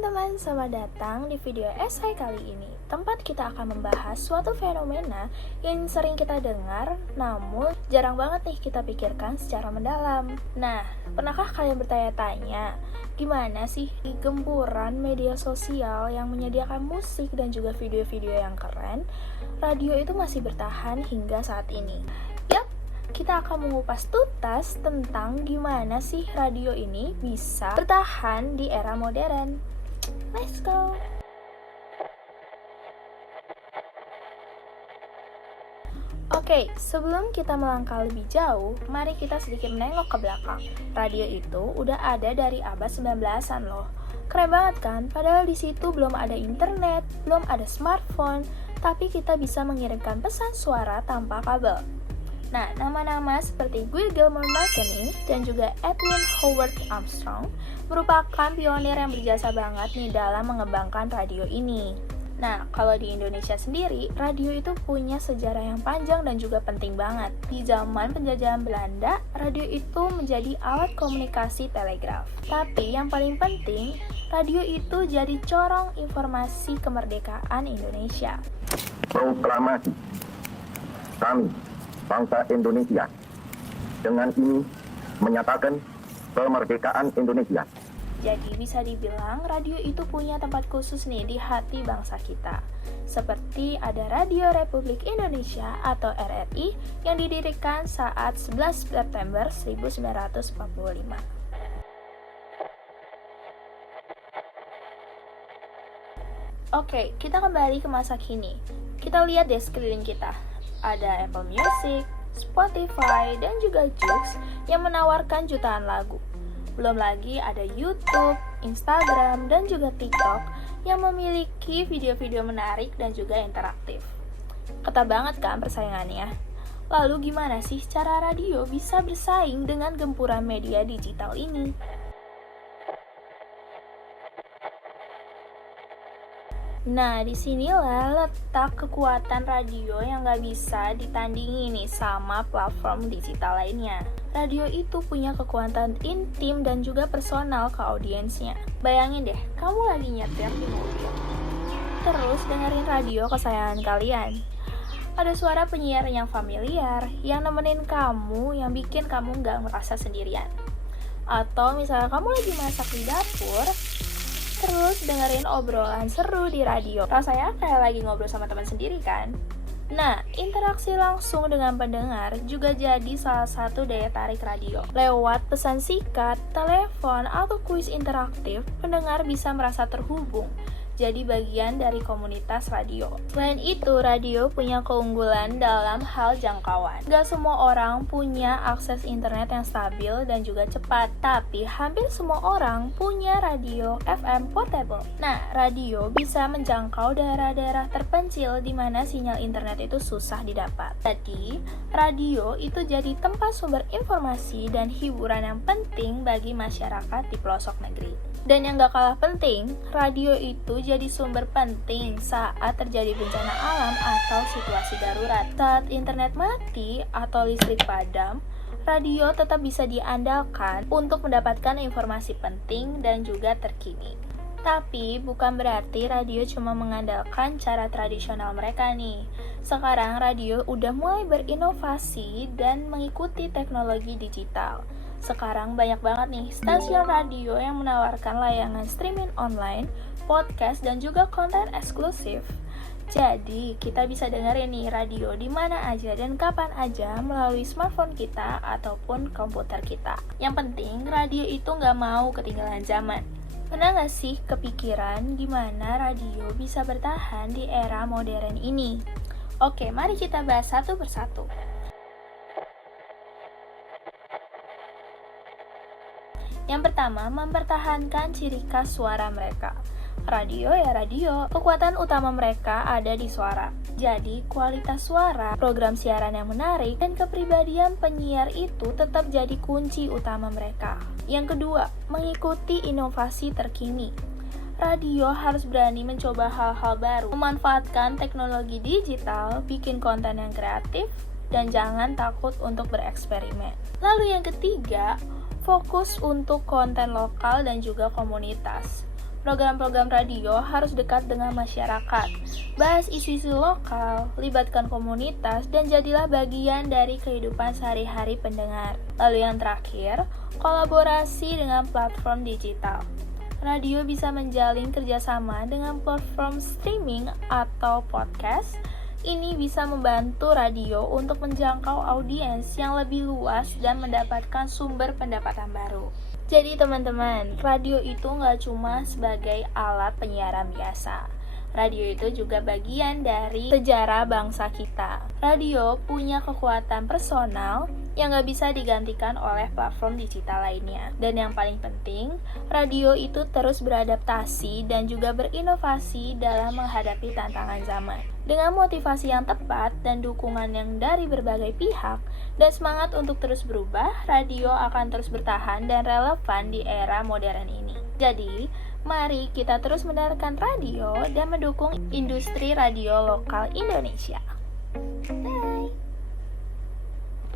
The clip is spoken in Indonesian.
teman-teman, selamat datang di video esai kali ini. Tempat kita akan membahas suatu fenomena yang sering kita dengar, namun jarang banget nih kita pikirkan secara mendalam. Nah, pernahkah kalian bertanya-tanya, gimana sih gempuran media sosial yang menyediakan musik dan juga video-video yang keren, radio itu masih bertahan hingga saat ini? Yap, kita akan mengupas tuntas tentang gimana sih radio ini bisa bertahan di era modern. Let's go! Oke, sebelum kita melangkah lebih jauh, mari kita sedikit menengok ke belakang. Radio itu udah ada dari abad 19-an loh. Keren banget kan? Padahal di situ belum ada internet, belum ada smartphone, tapi kita bisa mengirimkan pesan suara tanpa kabel. Nah, nama-nama seperti Guy Gilmore Marconi dan juga Edwin Howard Armstrong merupakan pionir yang berjasa banget nih dalam mengembangkan radio ini. Nah, kalau di Indonesia sendiri, radio itu punya sejarah yang panjang dan juga penting banget. Di zaman penjajahan Belanda, radio itu menjadi alat komunikasi telegraf. Tapi yang paling penting, radio itu jadi corong informasi kemerdekaan Indonesia. Proklamasi kami, bangsa Indonesia, dengan ini menyatakan kemerdekaan Indonesia. Jadi bisa dibilang radio itu punya tempat khusus nih di hati bangsa kita. Seperti ada Radio Republik Indonesia atau RRI yang didirikan saat 11 September 1945. Oke, kita kembali ke masa kini. Kita lihat deh sekeliling kita. Ada Apple Music, Spotify, dan juga Joox yang menawarkan jutaan lagu. Belum lagi ada YouTube, Instagram, dan juga TikTok yang memiliki video-video menarik dan juga interaktif. Ketat banget kan persaingannya? Lalu gimana sih cara radio bisa bersaing dengan gempuran media digital ini? Nah, disinilah letak kekuatan radio yang gak bisa ditandingi nih sama platform digital lainnya. Radio itu punya kekuatan intim dan juga personal ke audiensnya. Bayangin deh, kamu lagi nyetir di mobil, terus dengerin radio kesayangan kalian. Ada suara penyiar yang familiar, yang nemenin kamu, yang bikin kamu gak merasa sendirian. Atau misalnya kamu lagi masak di dapur, terus dengerin obrolan seru di radio. Rasanya kayak lagi ngobrol sama teman sendiri kan? Nah, interaksi langsung dengan pendengar juga jadi salah satu daya tarik radio. Lewat pesan singkat, telepon, atau kuis interaktif, pendengar bisa merasa terhubung, jadi bagian dari komunitas radio. Selain itu, radio punya keunggulan dalam hal jangkauan. Gak semua orang punya akses internet yang stabil dan juga cepat, tapi hampir semua orang punya radio FM portable. Nah, radio bisa menjangkau daerah-daerah terpencil di mana sinyal internet itu susah didapat. Jadi, radio itu jadi tempat sumber informasi dan hiburan yang penting bagi masyarakat di pelosok negeri. Dan yang gak kalah penting, radio itu jadi sumber penting saat terjadi bencana alam atau situasi darurat. Saat internet mati atau listrik padam, radio tetap bisa diandalkan untuk mendapatkan informasi penting dan juga terkini. Tapi bukan berarti radio cuma mengandalkan cara tradisional mereka nih. Sekarang radio udah mulai berinovasi dan mengikuti teknologi digital. Sekarang banyak banget nih stasiun radio yang menawarkan layanan streaming online, podcast, dan juga konten eksklusif. Jadi, kita bisa dengerin nih radio di mana aja dan kapan aja melalui smartphone kita ataupun komputer kita. Yang penting, radio itu nggak mau ketinggalan zaman. Pernah nggak sih kepikiran gimana radio bisa bertahan di era modern ini? Oke, mari kita bahas satu persatu. Yang pertama, mempertahankan ciri khas suara mereka. Radio ya radio, kekuatan utama mereka ada di suara. Jadi, kualitas suara, program siaran yang menarik, dan kepribadian penyiar itu tetap jadi kunci utama mereka. Yang kedua, mengikuti inovasi terkini. Radio harus berani mencoba hal-hal baru, memanfaatkan teknologi digital, bikin konten yang kreatif, dan jangan takut untuk bereksperimen. Lalu yang ketiga, fokus untuk konten lokal dan juga komunitas. Program-program radio harus dekat dengan masyarakat, bahas isu-isu lokal, libatkan komunitas, dan jadilah bagian dari kehidupan sehari-hari pendengar. Lalu yang terakhir, kolaborasi dengan platform digital. Radio bisa menjalin kerjasama dengan platform streaming atau podcast. Ini bisa membantu radio untuk menjangkau audiens yang lebih luas dan mendapatkan sumber pendapatan baru. Jadi teman-teman, radio itu nggak cuma sebagai alat penyiaran biasa. Radio itu juga bagian dari sejarah bangsa kita. Radio punya kekuatan personal yang nggak bisa digantikan oleh platform digital lainnya. Dan yang paling penting, radio itu terus beradaptasi dan juga berinovasi dalam menghadapi tantangan zaman. Dengan motivasi yang tepat dan dukungan yang dari berbagai pihak, dan semangat untuk terus berubah, radio akan terus bertahan dan relevan di era modern ini. Jadi, mari kita terus mendengarkan radio dan mendukung industri radio lokal Indonesia.